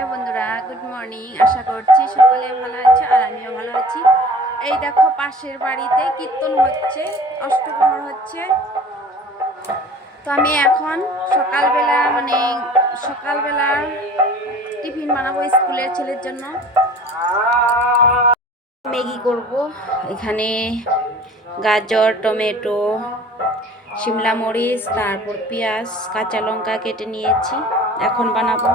Hello বন্ধুরা, good morning. আশা করছি সকলে ভালো আছে আর আমিও ভালো আছি। এই দেখো, পাশের বাড়িতে কীর্তন হচ্ছে, অষ্টপ্রহর হচ্ছে। তো আমি এখন সকালবেলা টিফিন বানাবো স্কুলের ছেলের জন্য। ম্যাগি করব। এখানে গাজর, টমেটো, শিমলা মরিচ, তারপর পেঁয়াজ, কাঁচা লঙ্কা কেটে নিয়েছি, এখন বানাবো।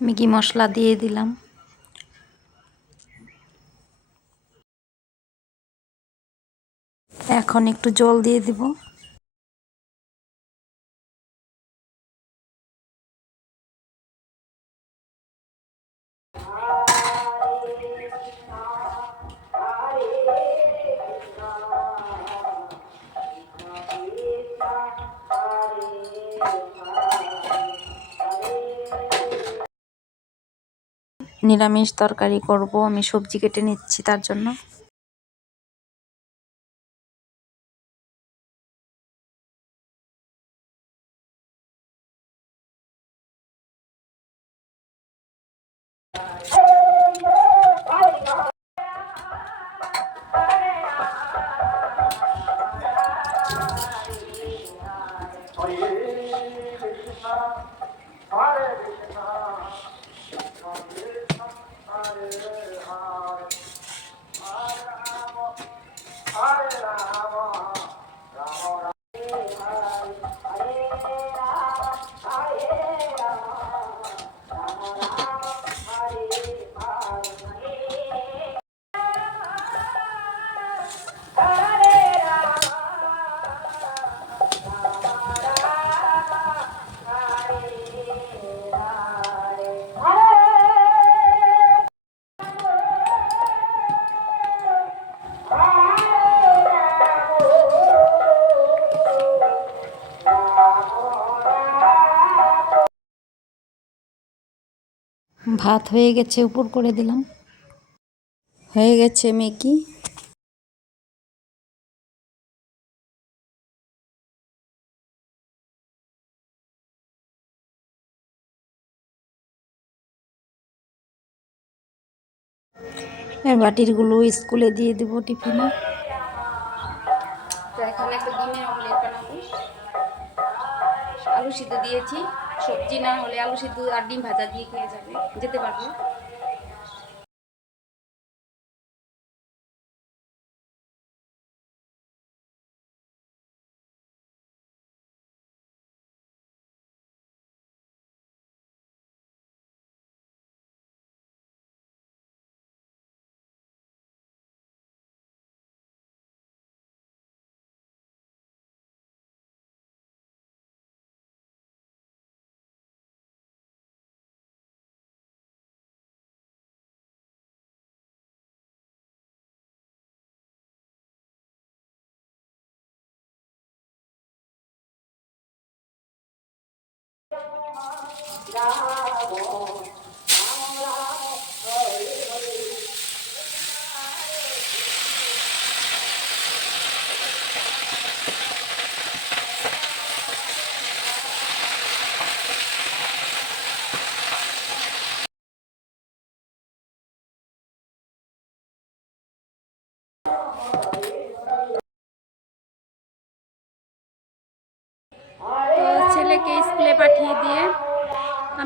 ম্যাগি মশলা দিয়ে দিলাম। এখন একটু জল দিয়ে দিব। নিরামিষ তরকারি করব, আমি সবজি কেটে নিচ্ছি তার জন্য। ভাত হয়ে গেছে, উপর করে দিলাম। হয়ে গেছে ম্যাগি। বাটিরগুলো স্কুলে দিয়ে দেব টিফিনে। তো এখন একটা ডিমের অমলেট বানাবো। আলু সিদ্ধ দিয়েছি, সবজি না হলে আলু সিদ্ধ আর ডিম ভাজা দিয়ে খেয়ে যেতে পারবে।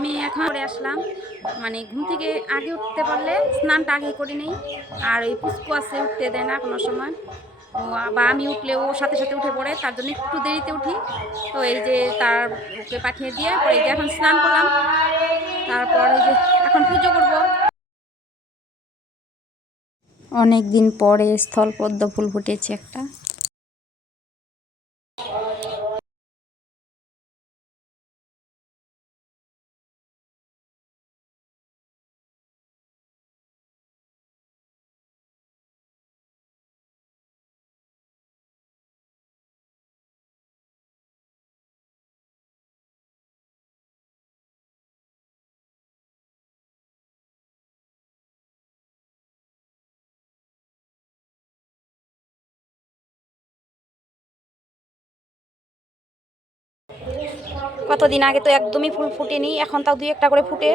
আমি এখন করে আসলাম, মানে ঘুম থেকে আগে উঠতে পারলে স্নানটা আগে করে নেই। আর ওই পুচকু আছে, উঠতে দেয় না কোনো সময়। ও বা আমি উঠলে ও সাথে সাথে উঠে পড়ে, তার জন্য একটু দেরিতে উঠি। তো এই যে তার ওকে পাঠিয়ে দিয়ে পরে এই যে এখন স্নান করলাম, তারপর এই যে এখন পুজো করব। অনেক দিন পরে স্থলপদ্ম ফুল ফুটেছে একটা। কতদিন আগে তো একদমই ফুল ফুটেনি, এখন তাও 2-1টা করে ফুটে।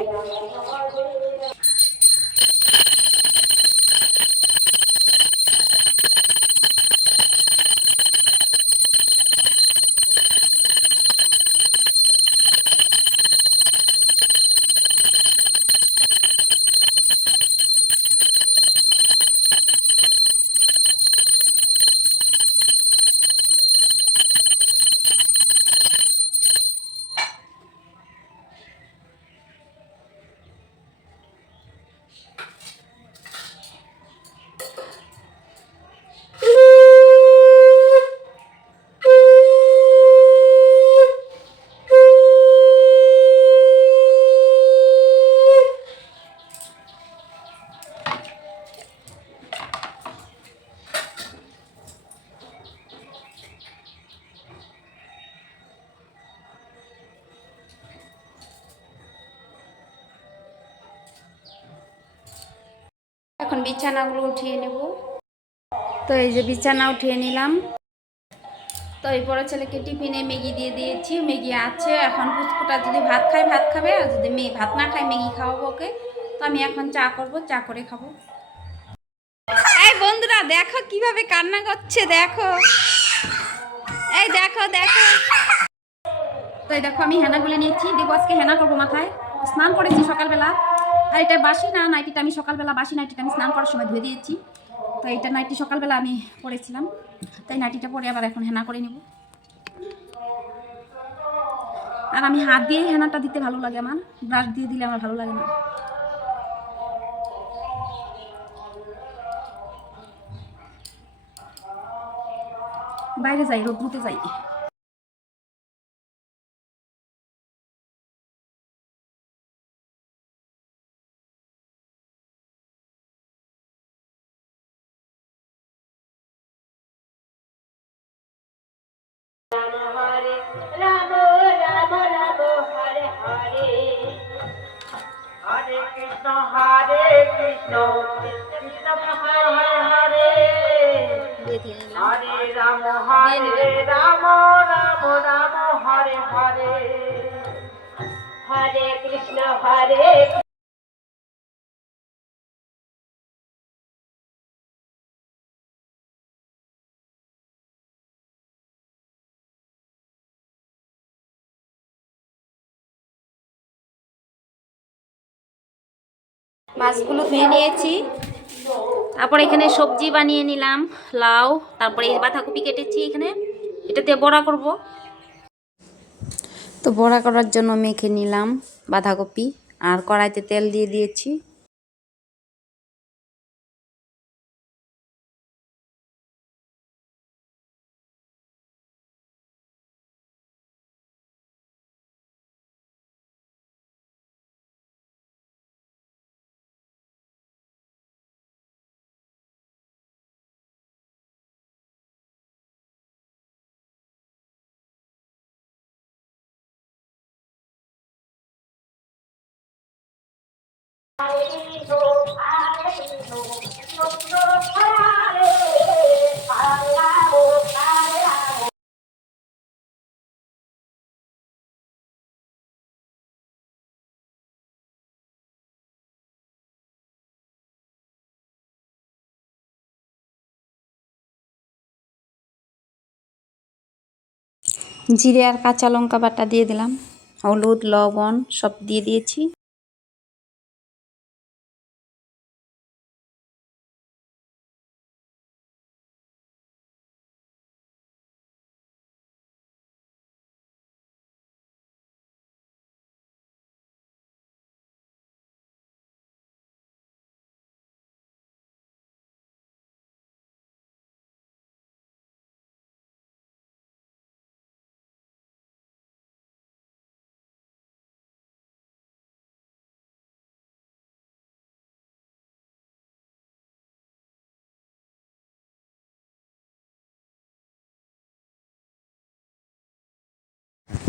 এখন বিছানাগুলো উঠিয়ে নেব। তো এই যে বিছানা উঠিয়ে নিলাম। তো এই বড় ছেলেকে টিফিনে ম্যাগি দিয়ে দিয়েছি, ম্যাগি আছে। এখন পুচকুটা যদি ভাত খায় ভাত খাবে, আর যদি মেয়ে ভাত না খায় ম্যাগি খাওয়াবো ওকে। তো আমি এখন চা করব, চা করে খাবো। এই বন্ধুরা দেখো কিভাবে কান্না করছে, দেখো, এই দেখো দেখো। তো এই দেখো আমি হেনাগুলো নিয়েছি, দেবো আজকে হেনা করবো মাথায়। স্নান করেছি সকালবেলা। আর এটা বাসি না নাইটিটা, আমি সকালবেলা বাসি নাইটিটা আমি স্নান করার সময় ধুয়ে দিয়েছি। তো এইটা নাইটি সকালবেলা আমি পরেছিলাম, তাই নাইটিটা পরে আবার এখন হেনা করে নেব। আর আমি হাত দিয়ে হেনাটা দিতে ভালো লাগে, আমার ব্রাশ দিয়ে দিলে আমার ভালো লাগে না। বাইরে যাই, রোদ্রুতে যাই। রাম রাম রাম হরে হরে হরে কৃষ্ণ কৃষ্ণ হরে হরে হরে রাম রাম রাম হরে হরে হরে কৃষ্ণ মাছগুলো ধুয়ে নিয়েছি, তারপর এখানে সবজি বানিয়ে নিলাম, লাউ, তারপরে এই বাঁধাকপি কেটেছি এখানে, এটা দিয়ে বড়া করব। তো বড়া করার জন্য মেখে নিলাম বাঁধাকপি, আর কড়াইতে তেল দিয়ে দিয়েছি। জিরে আর কাঁচা লঙ্কা বাটা দিয়ে দিলাম, হলুদ লবণ সব দিয়ে দিয়েছি।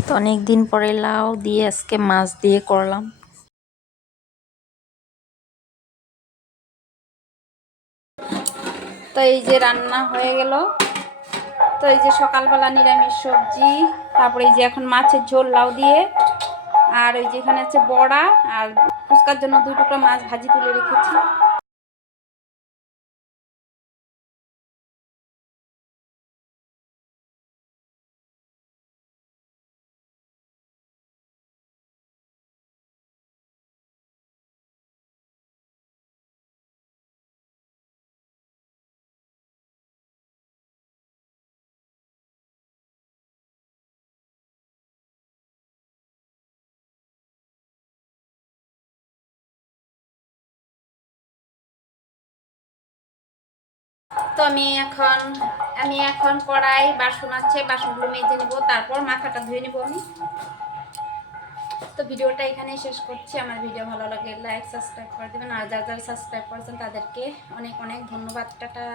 তো অনেক দিন পরে লাউ দিয়ে আজকে মাছ দিয়ে করলাম। তো এই যে রান্না হয়ে গেল। তো এই যে সকালবেলা নিরামিষ সবজি, তারপরে এই যে এখন মাছের ঝোল লাউ দিয়ে, আর ওই যেখানে আছে বড়া, আর ফুচকার জন্য 2 টুকরা মাছ ভাজি তুলে রেখেছি। তো আমি এখন কড়াই বাসন আছে, বাসনগুলো মেজে নেব, তারপর মাথাটা ধুয়ে নেব আমি। তো ভিডিওটা এখানেই শেষ করছি। আমার ভিডিও ভালো লাগে লাইক সাবস্ক্রাইব করে দেবেন, আর যারা যারা সাবস্ক্রাইব করেছেন তাদেরকে অনেক অনেক ধন্যবাদ। টাটা।